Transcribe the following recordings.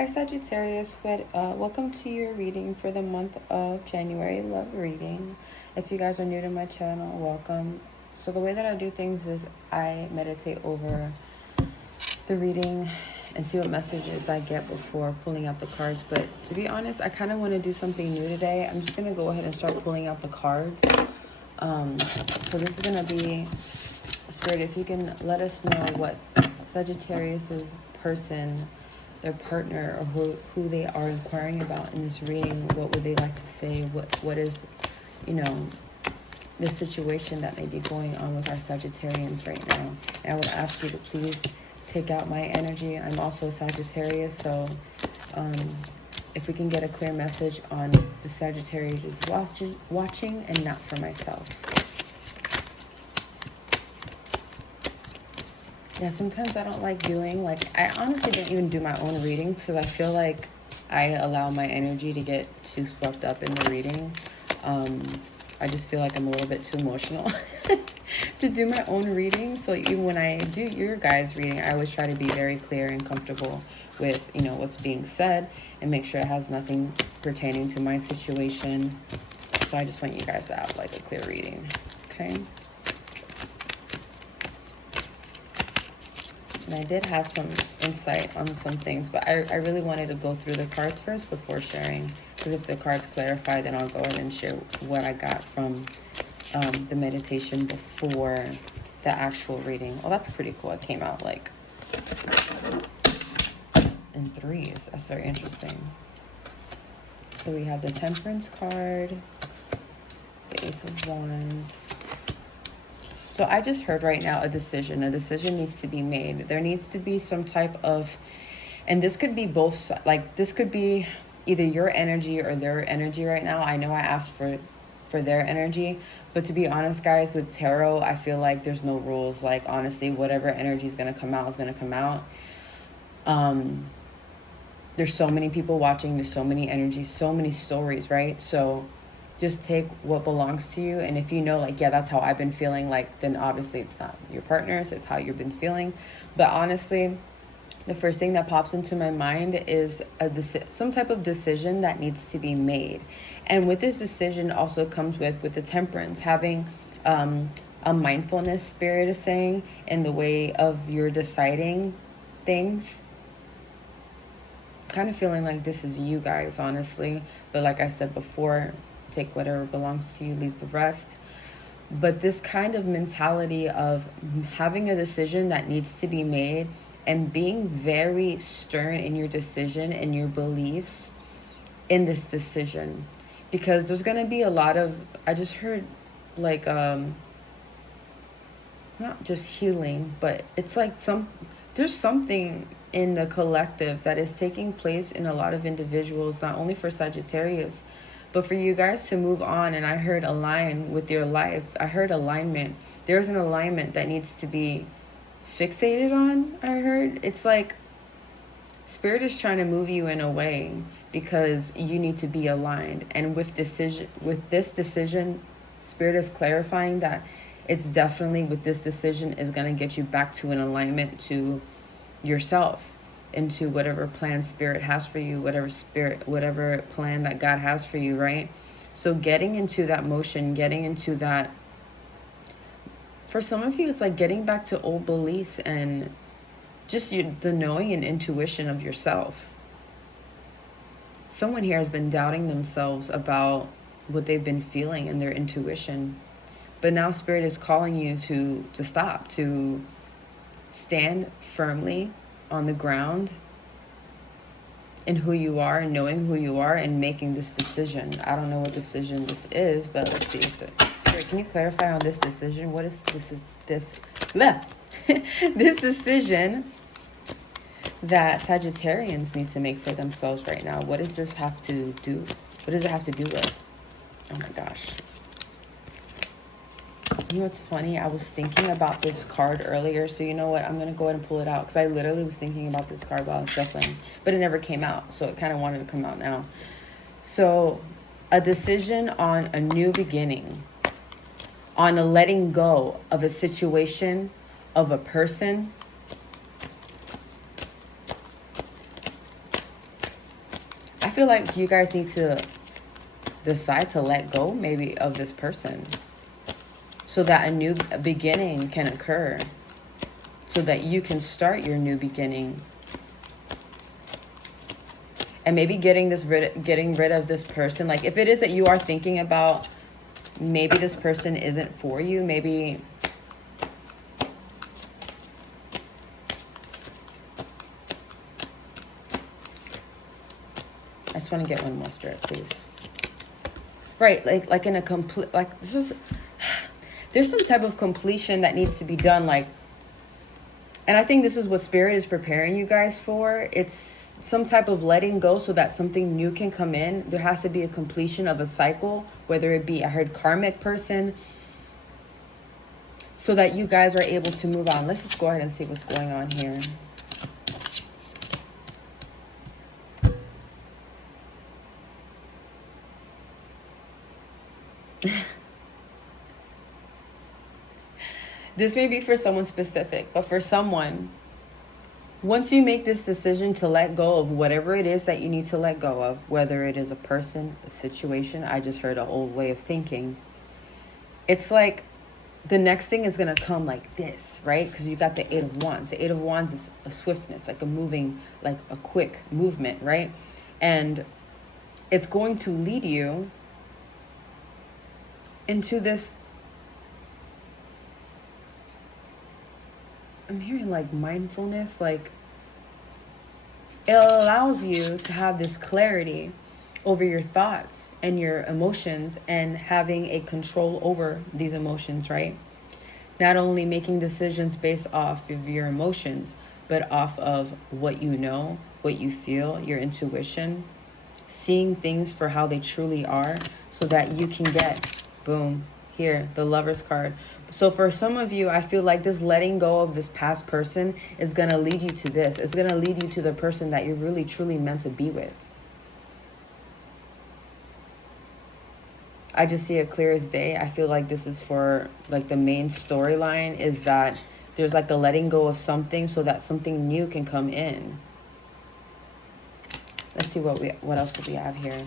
Hi Sagittarius, welcome to your reading for the month of January, love reading. If you guys are new to my channel, welcome. So the way that I do things is I meditate over the reading and see what messages I get before pulling out the cards. But to be honest, I kind of want to do something new today. I'm just going to go ahead and start pulling out the cards. So this is going to be, Spirit, if you can let us know what Sagittarius's person, their partner, or who they are inquiring about in this reading. What would they like to say? What is, the situation that may be going on with our Sagittarians right now? And I would ask you to please take out my energy. I'm also Sagittarius, so if we can get a clear message on the Sagittarius is watching and not for myself. Yeah, sometimes I don't like doing, I honestly don't even do my own readings because I feel like I allow my energy to get too swept up in the reading. I just feel like I'm a little bit too emotional to do my own reading. So even when I do your guys' reading, I always try to be very clear and comfortable with, what's being said and make sure it has nothing pertaining to my situation. So I just want you guys to have a clear reading, okay? And I did have some insight on some things, but I really wanted to go through the cards first before sharing. Because if the cards clarify, then I'll go ahead and share what I got from the meditation before the actual reading. Oh, that's pretty cool. It came out in threes. That's very interesting. So we have the Temperance card, the Ace of Wands. So I just heard right now a decision. A decision needs to be made. There needs to be some type of, and this could be both, this could be either your energy or their energy right now. I know I asked for their energy, but to be honest, guys, with tarot, I feel like there's no rules. Honestly, whatever energy is going to come out is going to come out. There's so many people watching. There's so many energies, so many stories, right? So just take what belongs to you. And if yeah, that's how I've been feeling, then obviously it's not your partner's, it's how you've been feeling. But honestly, the first thing that pops into my mind is some type of decision that needs to be made. And with this decision also comes with the Temperance, having a mindfulness, Spirit is saying, in the way of your deciding things. Kind of feeling like this is you guys, honestly. But like I said before, take whatever belongs to you, leave the rest. But this kind of mentality of having a decision that needs to be made and being very stern in your decision and your beliefs in this decision. Because there's going to be a lot of, I just heard not just healing, but it's there's something in the collective that is taking place in a lot of individuals, not only for Sagittarius, but for you guys to move on. And I heard align with your life. I heard alignment. There's an alignment that needs to be fixated on. I heard it's Spirit is trying to move you in a way because you need to be aligned. And with this decision, Spirit is clarifying that it's definitely with this decision is going to get you back to an alignment to yourself, into whatever plan Spirit has for you, whatever plan that God has for you, right? So getting into that motion, getting into that, for some of you, it's getting back to old beliefs and just the knowing and intuition of yourself. Someone here has been doubting themselves about what they've been feeling and their intuition. But now Spirit is calling you to stop, to stand firmly on the ground in who you are and knowing who you are and making this decision. I don't know what decision this is, but let's see. Spirit, can you clarify on this decision? What is this decision that Sagittarians need to make for themselves right now? What does this have to do? What does it have to do with? Oh my gosh. You know what's funny? I was thinking about this card earlier. So you know what? I'm going to go ahead and pull it out. Because I literally was thinking about this card while I was shuffling. But it never came out. So it kind of wanted to come out now. So a decision on a new beginning. On a letting go of a situation, of a person. I feel like you guys need to decide to let go maybe of this person so that a new beginning can occur, so that you can start your new beginning. And maybe getting rid of this person. Like if it is that you are thinking about maybe this person isn't for you, maybe I just want to get one more, Spirit, please. Right, like in a complete, like this is, there's some type of completion that needs to be done, like, and I think this is what Spirit is preparing you guys for. It's some type of letting go so that something new can come in. There has to be a completion of a cycle, whether it be, I heard karmic person, so that you guys are able to move on. Let's just go ahead and see what's going on here. This may be for someone specific, but for someone, once you make this decision to let go of whatever it is that you need to let go of, whether it is a person, a situation, I just heard an old way of thinking. It's like the next thing is going to come like this, right? Because you got the Eight of Wands. The Eight of Wands is a swiftness, like a moving, like a quick movement, right? And it's going to lead you into this, I'm hearing like mindfulness, like it allows you to have this clarity over your thoughts and your emotions and having a control over these emotions, right? Not only making decisions based off of your emotions, but off of what you know, what you feel, your intuition, seeing things for how they truly are, so that you can get, boom, here, the Lover's card. So for some of you, I feel like this letting go of this past person is going to lead you to this. It's going to lead you to the person that you're really, truly meant to be with. I just see it clear as day. I feel like this is for, like, the main storyline is that there's like the letting go of something so that something new can come in. Let's see what else do we have here.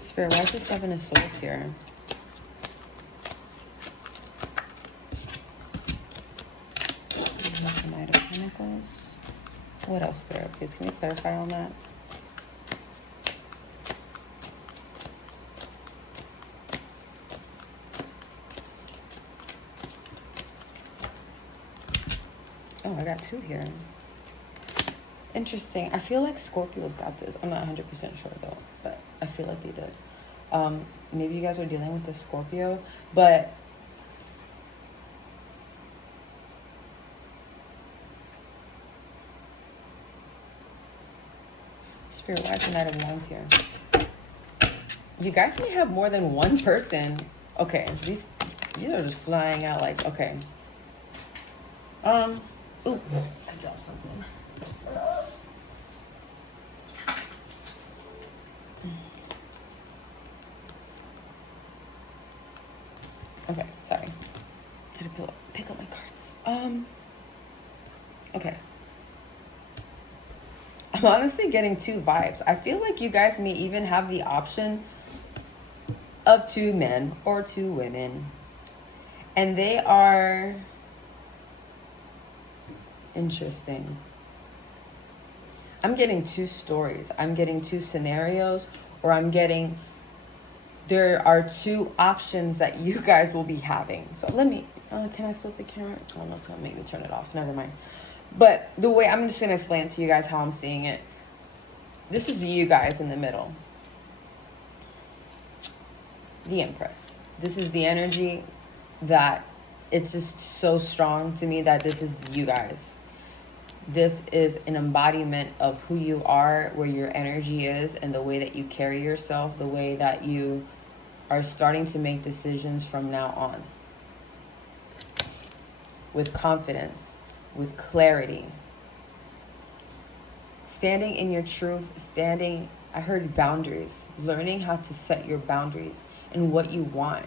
Spirit, why is the Seven of Swords here? Knight of Pentacles. What else, Spirit? Please, can you clarify on that? Oh, I got two here. Interesting. I feel like Scorpio's got this. I'm not 100% sure though, but I feel like they did. Maybe you guys are dealing with this Scorpio, but Spirit, why is the Knight of Wands here? You guys may have more than one person. Okay, these are just flying out like, okay. Ooh, I dropped something. Okay, sorry. I had to pick up my cards. Okay. I'm honestly getting two vibes. I feel like you guys may even have the option of two men or two women. And they are interesting. I'm getting two stories. I'm getting two scenarios, or there are two options that you guys will be having. So let me, can I flip the camera? Oh no, it's gonna make me turn it off. Never mind. But the way, I'm just gonna explain it to you guys how I'm seeing it. This is you guys in the middle. The Empress. This is the energy that it's just so strong to me that this is you guys. This is an embodiment of who you are, where your energy is, and the way that you carry yourself, the way that you are starting to make decisions from now on. With confidence, with clarity. Standing in your truth, I heard boundaries, learning how to set your boundaries and what you want.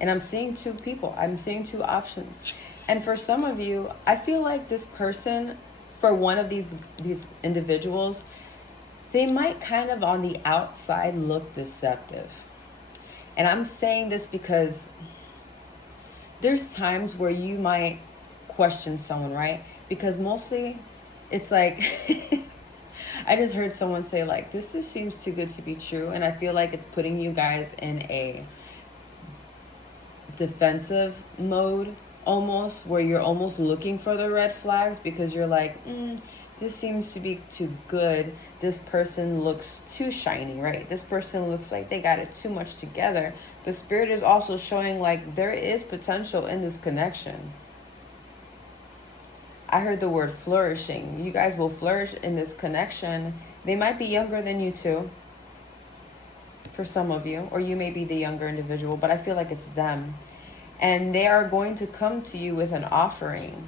And I'm seeing two people. I'm seeing two options. And for some of you, I feel like this person, for one of these individuals, they might kind of on the outside look deceptive. And I'm saying this because there's times where you might question someone, right? Because mostly it's like, I just heard someone say like, this just seems too good to be true. And I feel like it's putting you guys in a defensive mode almost, where you're almost looking for the red flags because you're like, this seems to be too good. This person looks too shiny, right? This person looks like they got it too much together. The spirit is also showing like there is potential in this connection. I heard the word flourishing. You guys will flourish in this connection. They might be younger than you too, for some of you, or you may be the younger individual, but I feel like it's them. And they are going to come to you with an offering.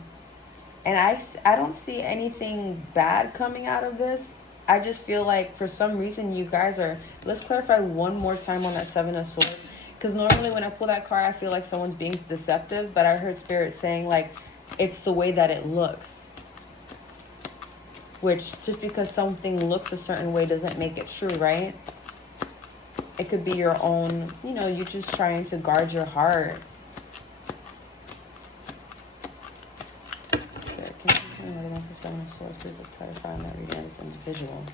And I don't see anything bad coming out of this. I just feel like for some reason you guys are, let's clarify one more time on that Seven of Swords. Because normally when I pull that card, I feel like someone's being deceptive, but I heard Spirit saying like, it's the way that it looks. Which, just because something looks a certain way doesn't make it true, right? It could be your own, you know, you're just trying to guard your heart. Can you please tell me what it is for Seven of Swords? Please just clarify on that reading of this individual.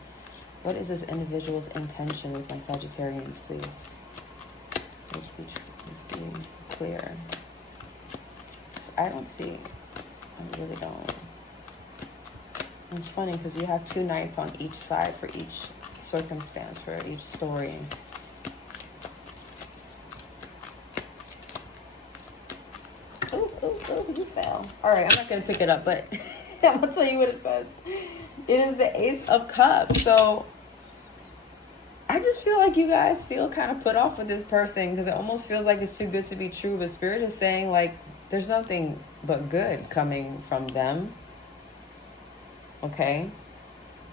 What is this individual's intention with my Sagittarians, please? Let's be clear. I don't see, I really don't. It's funny because you have two knights on each side for each circumstance, for each story. Ooh, you fell. All right, I'm not going to pick it up, but I'm going to tell you what it says. It is the Ace of Cups. So I just feel like you guys feel kind of put off with this person because it almost feels like it's too good to be true. But Spirit is saying like there's nothing but good coming from them. Okay?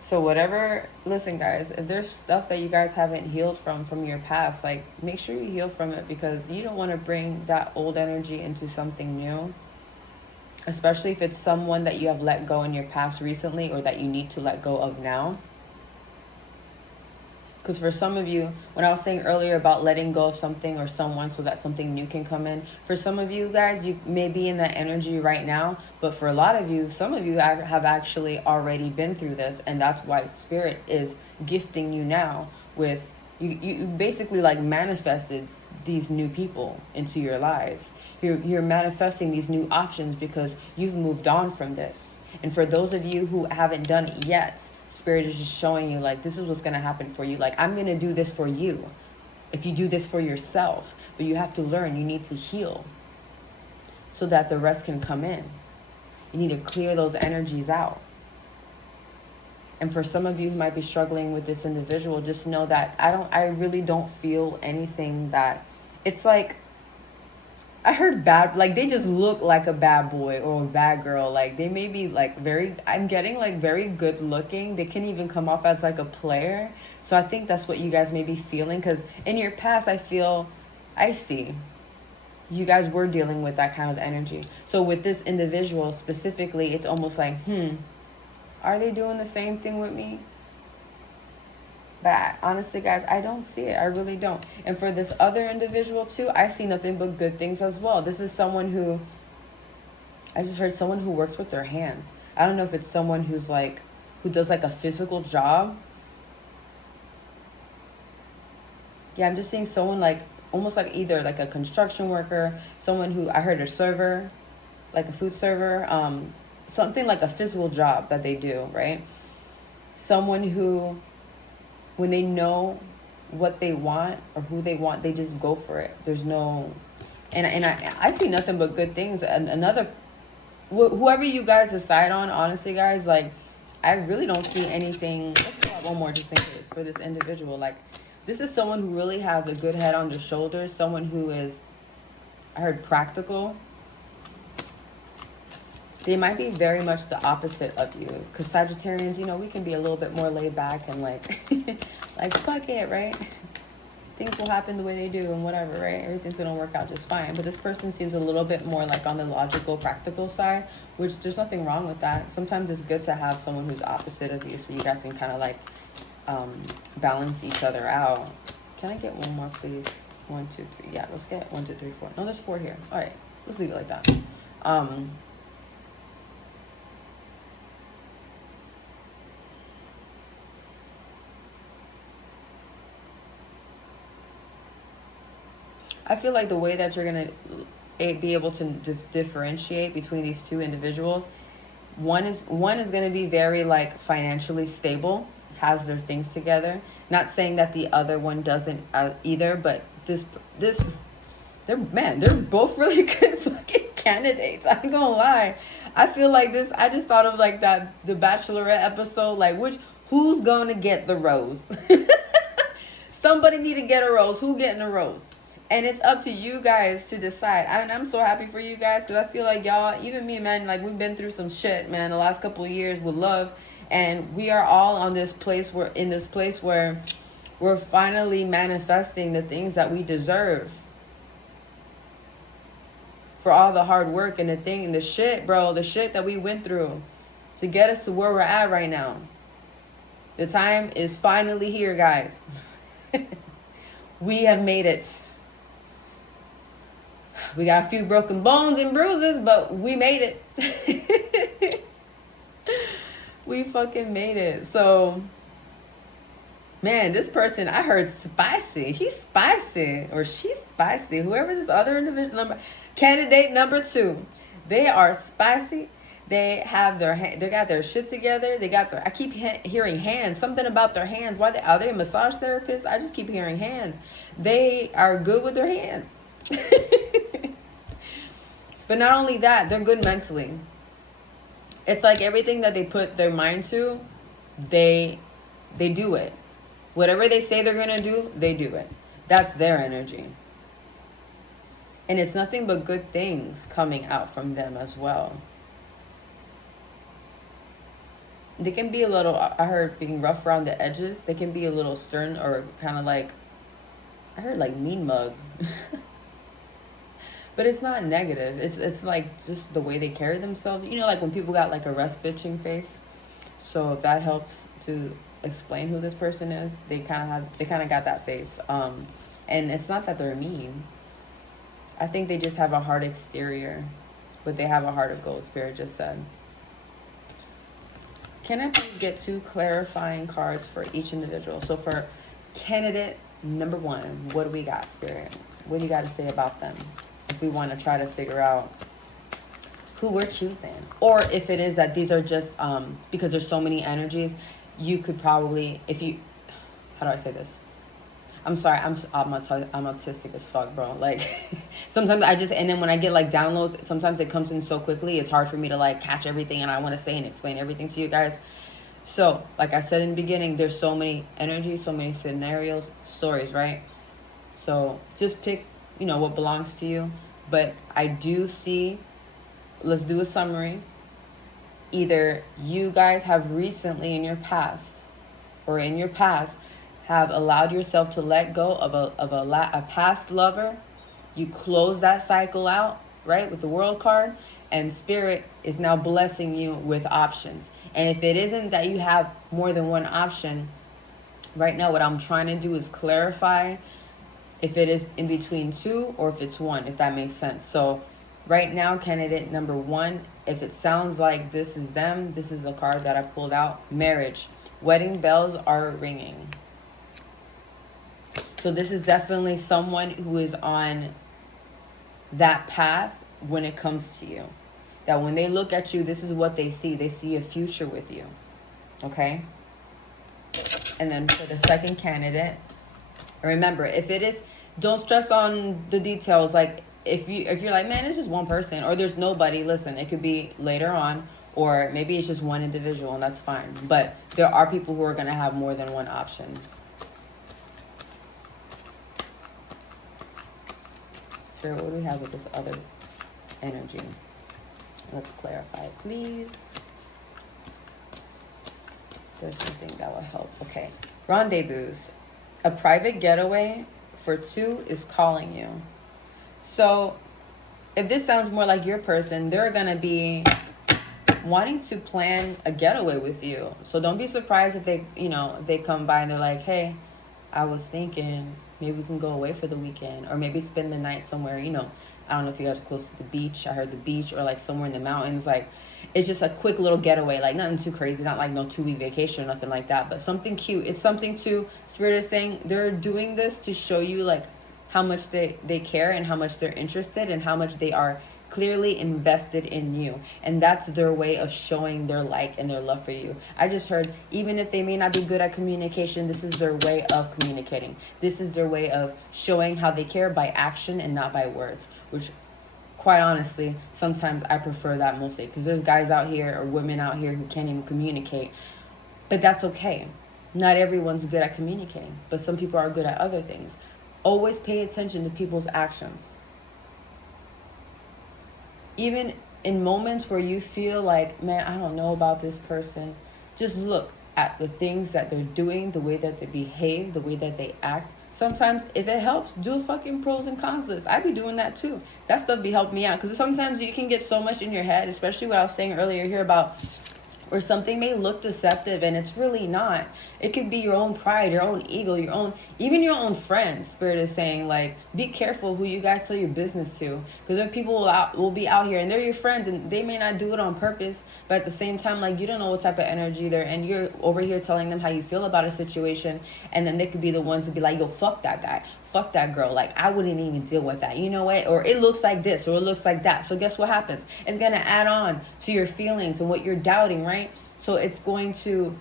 So whatever, listen guys, if there's stuff that you guys haven't healed from your past, like make sure you heal from it, because you don't want to bring that old energy into something new. Especially if it's someone that you have let go in your past recently or that you need to let go of now. Because for some of you, when I was saying earlier about letting go of something or someone so that something new can come in, for some of you guys, you may be in that energy right now. But for a lot of you, some of you have actually already been through this. And that's why Spirit is gifting you now with, you basically like manifested these new people into your lives. You're manifesting these new options because you've moved on from this. And for those of you who haven't done it yet, Spirit is just showing you like this is what's going to happen for you. Like I'm going to do this for you if you do this for yourself. But you have to learn. You need to heal so that the rest can come in. You need to clear those energies out. And for some of you who might be struggling with this individual, just know that I really don't feel anything that it's like, I heard bad, like they just look like a bad boy or a bad girl. Like they may be like I'm getting like very good looking. They can even come off as like a player. So I think that's what you guys may be feeling, because in your past, I see you guys were dealing with that kind of energy. So with this individual specifically, it's almost like, are they doing the same thing with me? But honestly, guys, I don't see it. I really don't. And for this other individual too, I see nothing but good things as well. This is someone who, I just heard someone who works with their hands. I don't know if it's someone who's like, who does like a physical job. Yeah, I'm just seeing someone like, almost like either like a construction worker, someone who, I heard a server, like a food server, something like a physical job that they do, right? Someone who, when they know what they want or who they want, they just go for it. There's no, and I see nothing but good things. And another, whoever you guys decide on, honestly, guys, like, I really don't see anything. Let's pull out one more just in case for this individual. Like, this is someone who really has a good head on their shoulders. Someone who is, I heard, practical. they might be very much the opposite of you. Because Sagittarians, you know, we can be a little bit more laid back and like, like, fuck it, right? Things will happen the way they do and whatever, right? Everything's gonna work out just fine. But this person seems a little bit more like on the logical, practical side, which there's nothing wrong with that. Sometimes it's good to have someone who's opposite of you so you guys can kind of like balance each other out. Can I get one more, please? 1, 2, 3. Yeah, let's get 1, 2, 3, 4. No, there's 4 here. All right, let's leave it like that. I feel like the way that you're going to be able to differentiate between these two individuals, one is going to be very like financially stable, has their things together. Not saying that the other one doesn't either, but they're both really good fucking candidates. I ain't gonna lie. I feel like this, I just thought of like that, the Bachelorette episode, like who's gonna get the rose? Somebody need to get a rose. Who getting a rose? And it's up to you guys to decide. I'm so happy for you guys because I feel like y'all, even me, man, like we've been through some shit, man, the last couple of years with love. And we are all on this place where, in this place where we're finally manifesting the things that we deserve. For all the hard work and the shit, bro, the shit that we went through to get us to where we're at right now. The time is finally here, guys. We have made it. We got a few broken bones and bruises, but we made it. We fucking made it. So, man, this person, I heard spicy. He's spicy. Or she's spicy. Whoever this other individual candidate number 2. They are spicy. They have they got their shit together. They got I keep hearing hands. Something about their hands. Why are they massage therapists? I just keep hearing hands. They are good with their hands. But not only that, they're good mentally. It's like everything that they put their mind to, they do it. Whatever they say they're going to do, they do it. That's their energy. And it's nothing but good things coming out from them as well. They can be a little, I heard, being rough around the edges. They can be a little stern or kind of like, I heard like mean mug. But it's not negative. It's like just the way they carry themselves. You know, like when people got like a rest bitching face. So if that helps to explain who this person is, they kind of got that face. And it's not that they're mean. I think they just have a hard exterior, but they have a heart of gold, Spirit just said. Can I please get 2 clarifying cards for each individual? So for candidate number 1, what do we got, Spirit? What do you got to say about them? If we want to try to figure out who we're choosing. Or if it is that these are just, because there's so many energies, you could probably, how do I say this? I'm sorry, I'm autistic as fuck, bro. Like, sometimes and then when I get like downloads, sometimes it comes in so quickly, it's hard for me to like catch everything and I want to say and explain everything to you guys. So, like I said in the beginning, there's so many energies, so many scenarios, stories, right? So, just pick, what belongs to you. But I do see, let's do a summary. Either you guys have recently in your past have allowed yourself to let go of a past lover. You close that cycle out, right, with the World card, and Spirit is now blessing you with options. And if it isn't that you have more than one option, right now what I'm trying to do is clarify if it is in between 2 or if it's 1, if that makes sense. So right now, candidate number 1, if it sounds like this is them, this is a card that I pulled out. Marriage. Wedding bells are ringing. So this is definitely someone who is on that path when it comes to you. That when they look at you, this is what they see. They see a future with you. Okay? And then for the second candidate, remember, if it is, don't stress on the details. Like if you're like, man, it's just one person or there's nobody, listen, it could be later on, or maybe it's just one individual and that's fine. But there are people who are going to have more than one option. Spirit, what do we have with this other energy? Let's clarify, please. There's something that will help. Okay. Rendezvous. A private getaway for two is calling you. So if this sounds more like your person, they're going to be wanting to plan a getaway with you. So don't be surprised if they, they come by and they're like, hey, I was thinking maybe we can go away for the weekend, or maybe spend the night somewhere, I don't know if you guys are close to the beach. I heard the beach, or like somewhere in the mountains. Like, it's just a quick little getaway, like nothing too crazy, not like no 2-week vacation or nothing like that, but something cute. It's something to, Spirit is saying they're doing this to show you like how much they care and how much they're interested and how much they are clearly invested in you. And that's their way of showing their like and their love for you. I just heard, even if they may not be good at communication, this is their way of communicating. This is their way of showing how they care by action and not by words, which quite honestly, sometimes I prefer that mostly, because there's guys out here or women out here who can't even communicate. But that's okay. Not everyone's good at communicating, but some people are good at other things. Always pay attention to people's actions. Even in moments where you feel like, man, I don't know about this person, just look at the things that they're doing, the way that they behave, the way that they act. Sometimes, if it helps, do a fucking pros and cons list. I be doing that too. That stuff be helping me out. Because sometimes you can get so much in your head, especially what I was saying earlier here about where something may look deceptive and it's really not. It could be your own pride, your own ego, even your own friends. Spirit is saying, like, be careful who you guys tell your business to. Because there are people will be out here and they're your friends and they may not do it on purpose. But at the same time, like, you don't know what type of energy they're in. You're over here telling them how you feel about a situation. And then they could be the ones to be like, yo, fuck that guy. Fuck that girl. Like, I wouldn't even deal with that. You know what? Or it looks like this, or it looks like that. So guess what happens? It's going to add on to your feelings and what you're doubting, right? So it's going to,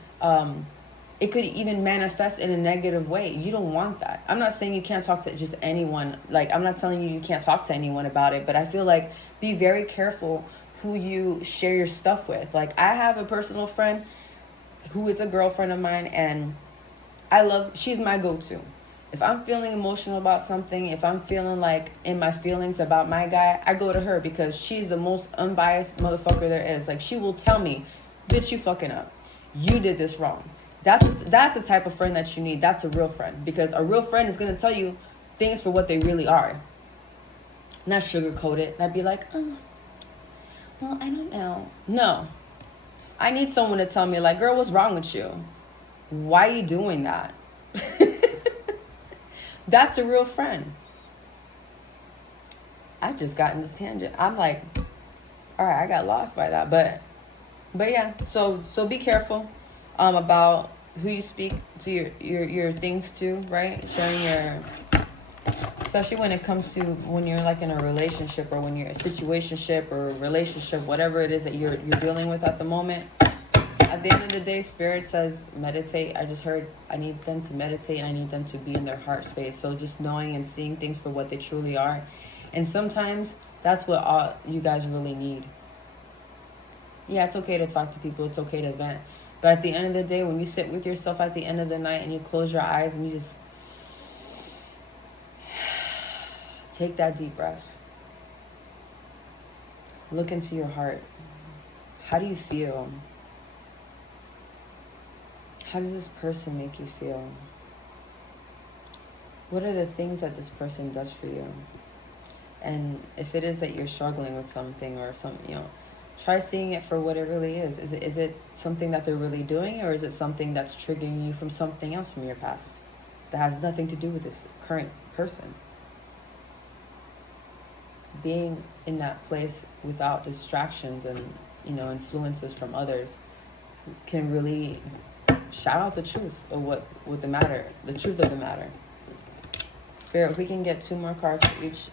it could even manifest in a negative way. You don't want that. I'm not saying you can't talk to just anyone. Like, I'm not telling you can't talk to anyone about it, but I feel like be very careful who you share your stuff with. Like, I have a personal friend who is a girlfriend of mine, and she's my go-to. If I'm feeling emotional about something, if I'm feeling like in my feelings about my guy, I go to her because she's the most unbiased motherfucker there is. Like, she will tell me, bitch, you fucking up. You did this wrong. That's the type of friend that you need. That's a real friend. Because a real friend is going to tell you things for what they really are. Not sugarcoat it. And I'd be like, oh, well, I don't know. No. I need someone to tell me, like, girl, what's wrong with you? Why are you doing that? That's a real friend. I just got in this tangent. I'm like, all right, I got lost by that. But yeah, so be careful about who you speak to your things to, right? Sharing especially when it comes to when you're like in a relationship, or when you're in a situationship or a relationship, whatever it is that you're dealing with at the moment. At the end of the day, Spirit says meditate. I just heard I need them to meditate and I need them to be in their heart space. So just knowing and seeing things for what they truly are. And sometimes that's what all you guys really need. Yeah, it's okay to talk to people. It's okay to vent. But at the end of the day, when you sit with yourself at the end of the night and you close your eyes and you just take that deep breath. Look into your heart. How do you feel? How does this person make you feel? What are the things that this person does for you? And if it is that you're struggling with something or something, try seeing it for what it really is. Is it something that they're really doing, or is it something that's triggering you from something else from your past that has nothing to do with this current person? Being in that place without distractions and, influences from others can really shout out the truth of the truth of the matter. Spirit, if we can get 2 more cards for each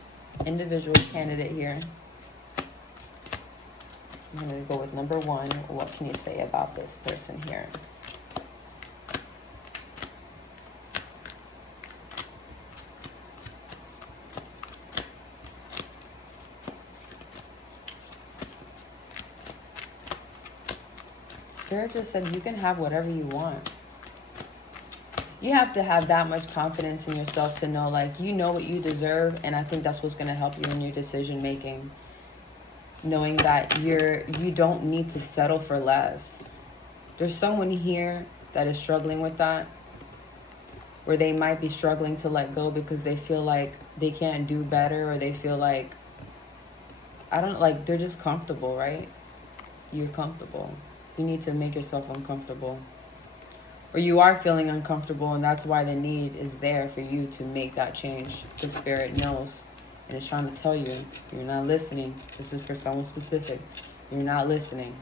individual candidate here. I'm going to go with number 1. What can you say about this person here? Spirit just said you can have whatever you want. You have to have that much confidence in yourself to know, like, you know what you deserve, and I think that's what's going to help you in your decision making. knowing that you don't need to settle for less. There's someone here that is struggling with that, where they might be struggling to let go because they feel like they can't do better, or they feel like, they're just comfortable, right? You're comfortable. You need to make yourself uncomfortable. Or you are feeling uncomfortable, and that's why the need is there for you to make that change. The Spirit knows, and it's trying to tell you, you're not listening. This is for someone specific. You're not listening.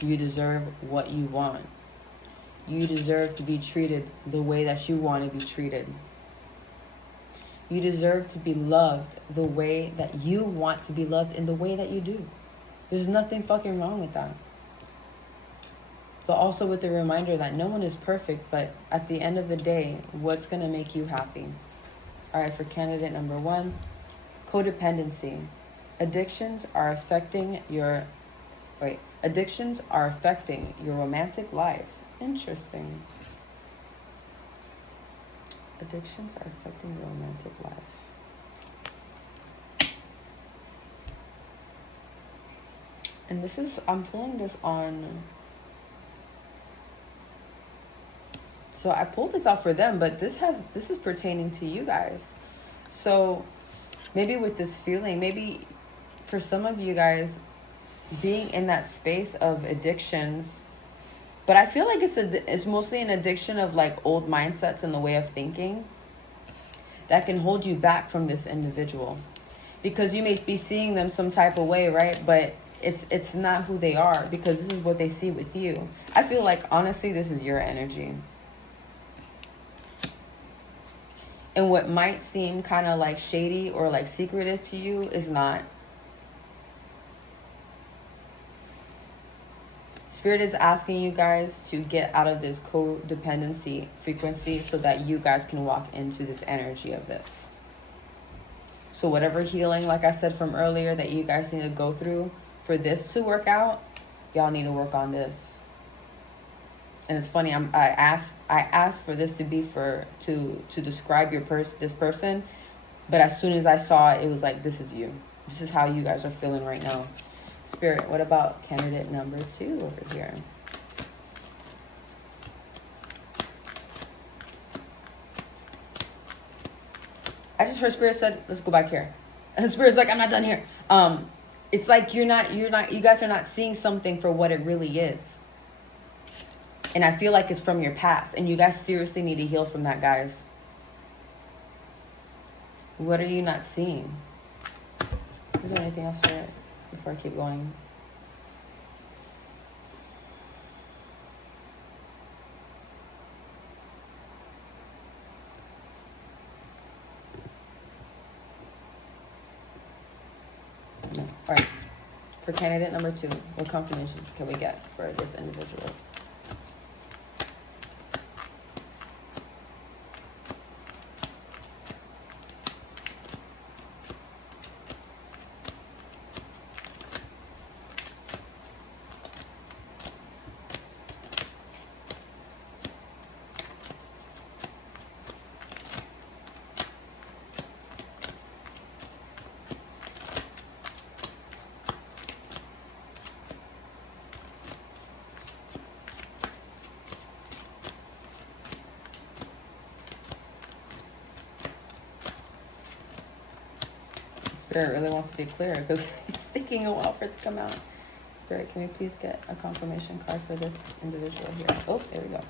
You deserve what you want. You deserve to be treated the way that you want to be treated. You deserve to be loved the way that you want to be loved, in the way that you do. There's nothing fucking wrong with that. But also with the reminder that no one is perfect, but at the end of the day, what's going to make you happy? All right, for candidate number 1, codependency. Addictions are affecting your romantic life. Interesting. Addictions are affecting your romantic life. And I'm pulling this on. So I pulled this out for them, but this is pertaining to you guys. So maybe with this feeling, maybe for some of you guys, being in that space of addictions, but I feel like it's mostly an addiction of like old mindsets and the way of thinking that can hold you back from this individual, because you may be seeing them some type of way, right? But it's not who they are, because this is what they see with you. I feel like, honestly, this is your energy. And what might seem kind of like shady or like secretive to you is not. Spirit is asking you guys to get out of this codependency frequency so that you guys can walk into this energy of this. So whatever healing, like I said from earlier, that you guys need to go through for this to work out, y'all need to work on this. And it's funny, I asked for this to be to describe this person, but as soon as I saw it, it was like, this is you. This is how you guys are feeling right now. Spirit, what about candidate number 2 over here? I just heard Spirit said, let's go back here. And Spirit's like, I'm not done here. It's like you guys are not seeing something for what it really is. And I feel like it's from your past, and you guys seriously need to heal from that, guys. What are you not seeing? Is there anything else for it before I keep going? No. All right. For candidate number 2, what confirmations can we get for this individual? Spirit really wants to be clear because it's taking a while for it to come out. Spirit, can we please get a confirmation card for this individual here? Oh, there we go.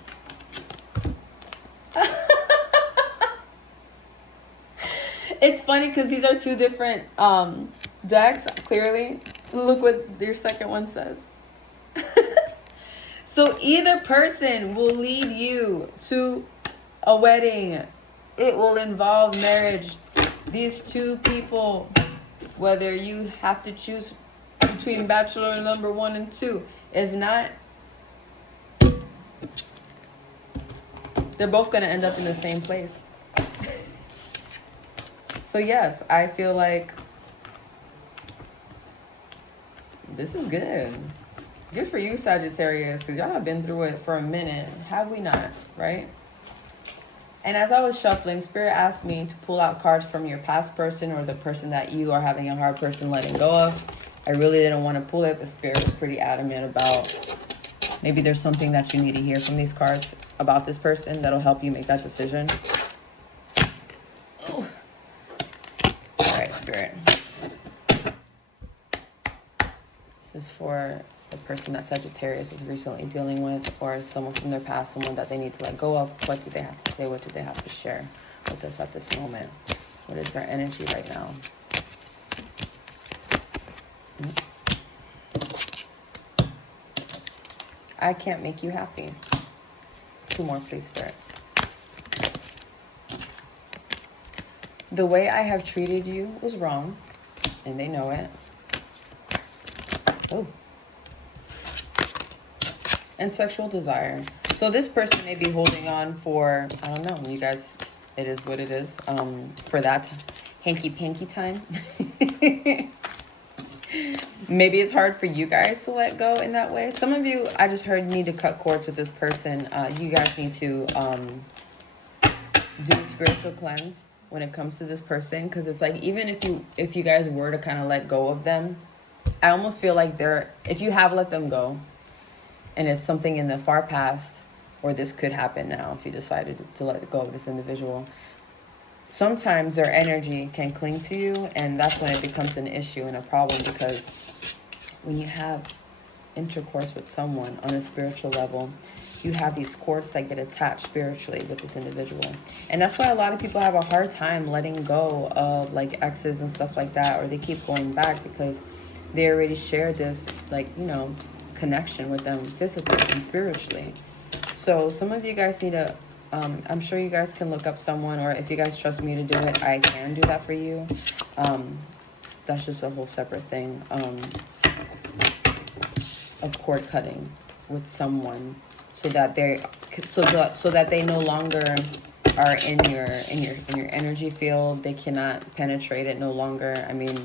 It's funny because these are 2 different decks, clearly. Look what your second one says. So either person will lead you to a wedding. It will involve marriage. These 2 people, whether you have to choose between bachelor number 1 and 2. If not, they're both going to end up in the same place. So yes, I feel like this is good. Good for you, Sagittarius, because y'all have been through it for a minute. Have we not, right? And as I was shuffling, Spirit asked me to pull out cards from your past person or the person that you are having a hard person letting go of. I really didn't want to pull it. The spirit was pretty adamant about maybe there's something that you need to hear from these cards about this person that'll help you make that decision. Oh. All right, Spirit. This is for the person that Sagittarius is recently dealing with, or someone from their past, someone that they need to let go of. What do they have to say? What do they have to share with us at this moment? What is their energy right now? I can't make you happy. 2 more, please, Spirit. The way I have treated you was wrong, and they know it. Oh. And sexual desire. So this person may be holding on for, I don't know, you guys, it is what it is, for that hanky-panky time. Maybe it's hard for you guys to let go in that way. Some of you, I just heard, need to cut cords with this person. You guys need to do a spiritual cleanse when it comes to this person, because it's like, even if you guys were to kind of let go of them, I almost feel like if you have let them go and it's something in the far past, or this could happen now if you decided to let go of this individual, sometimes their energy can cling to you, and that's when it becomes an issue and a problem, because when you have intercourse with someone on a spiritual level, you have these cords that get attached spiritually with this individual. And that's why a lot of people have a hard time letting go of like exes and stuff like that, or they keep going back because they already shared this, like, you know, connection with them physically and spiritually. So some of you guys need to, I'm sure you guys can look up someone, or if you guys trust me to do it, I can do that for you. That's just a whole separate thing of cord cutting with someone, so that they no longer are in your energy field. They cannot penetrate it no longer. I mean,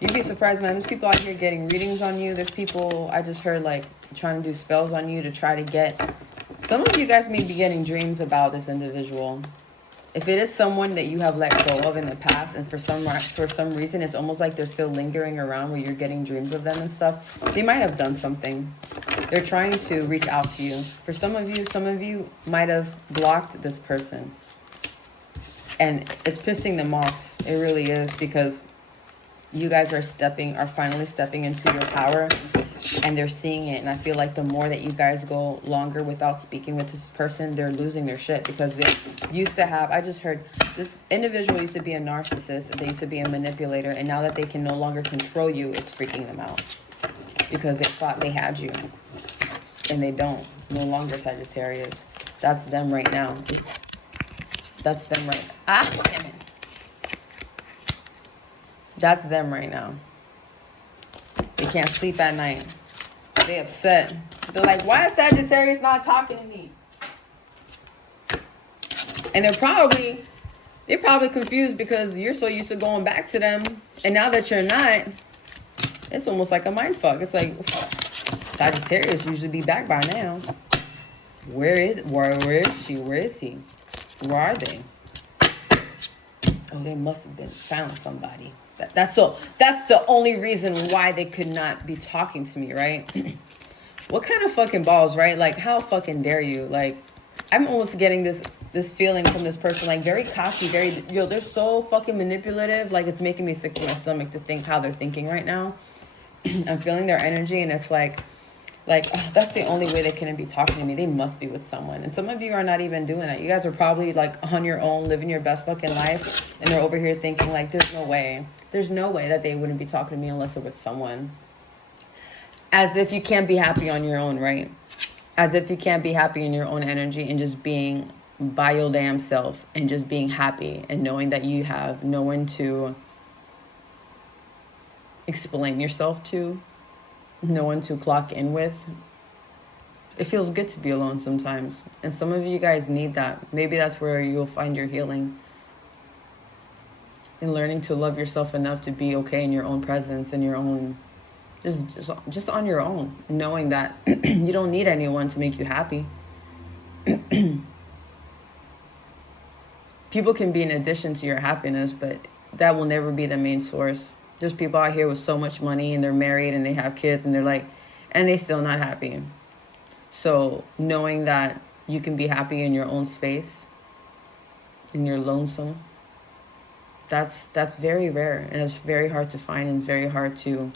you'd be surprised, man. There's people out here getting readings on you. There's people, I just heard, like, trying to do spells on you to try to get... Some of you guys may be getting dreams about this individual. If it is someone that you have let go of in the past, and for some reason it's almost like they're still lingering around where you're getting dreams of them and stuff, they might have done something. They're trying to reach out to you. For some of you might have blocked this person. And it's pissing them off. It really is, because you guys are finally stepping into your power, and they're seeing it. And I feel like the more that you guys go longer without speaking with this person, they're losing their shit, because they used to have, I just heard, this individual used to be a narcissist, they used to be a manipulator, and now that they can no longer control you, it's freaking them out, because they thought they had you, and they don't. No longer, Sagittarius. That's them right now. That's them right now. Damn it. That's them right now. They can't sleep at night. They upset. They're like, why is Sagittarius not talking to me? And they're probably confused, because you're so used to going back to them, and now that you're not, it's almost like a mind fuck. It's like, Sagittarius usually be back by now. Where is she? Where is he? Where are they? Oh, they must have found somebody. That's the only reason why they could not be talking to me, right? What kind of fucking balls, right? Like, how fucking dare you? Like, I'm almost getting this feeling from this person, like, very cocky, they're so fucking manipulative. Like, it's making me sick to my stomach to think how they're thinking right now. I'm feeling their energy, and it's like, that's the only way they can be talking to me. They must be with someone. And some of you are not even doing that. You guys are probably, like, on your own, living your best fucking life. And they're over here thinking, like, there's no way that they wouldn't be talking to me unless they're with someone. As if you can't be happy on your own, right? As if you can't be happy in your own energy and just being by your damn self and just being happy and knowing that you have no one to explain yourself to. No one to clock in with. It feels good to be alone sometimes. And some of you guys need that. Maybe that's where you'll find your healing. In learning to love yourself enough to be okay in your own presence and your own, just on your own. Knowing that you don't need anyone to make you happy. People can be an addition to your happiness, but that will never be the main source. There's people out here with so much money and they're married and they have kids and they're like, and they still not happy. So knowing that you can be happy in your own space, and you're lonesome, that's very rare, and it's very hard to find, and it's very hard to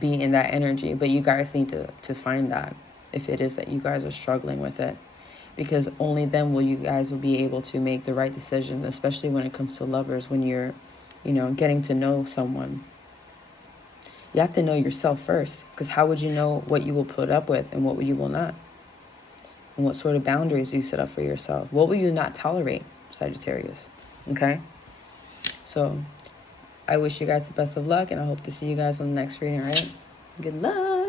be in that energy. But you guys need to find that, if it is that you guys are struggling with it, because only then will you guys will be able to make the right decision, especially when it comes to lovers. When you're, you know, getting to know someone, you have to know yourself first, because how would you know what you will put up with and what you will not? And what sort of boundaries do you set up for yourself? What will you not tolerate, Sagittarius? Okay? So I wish you guys the best of luck, and I hope to see you guys on the next reading, right? Good luck.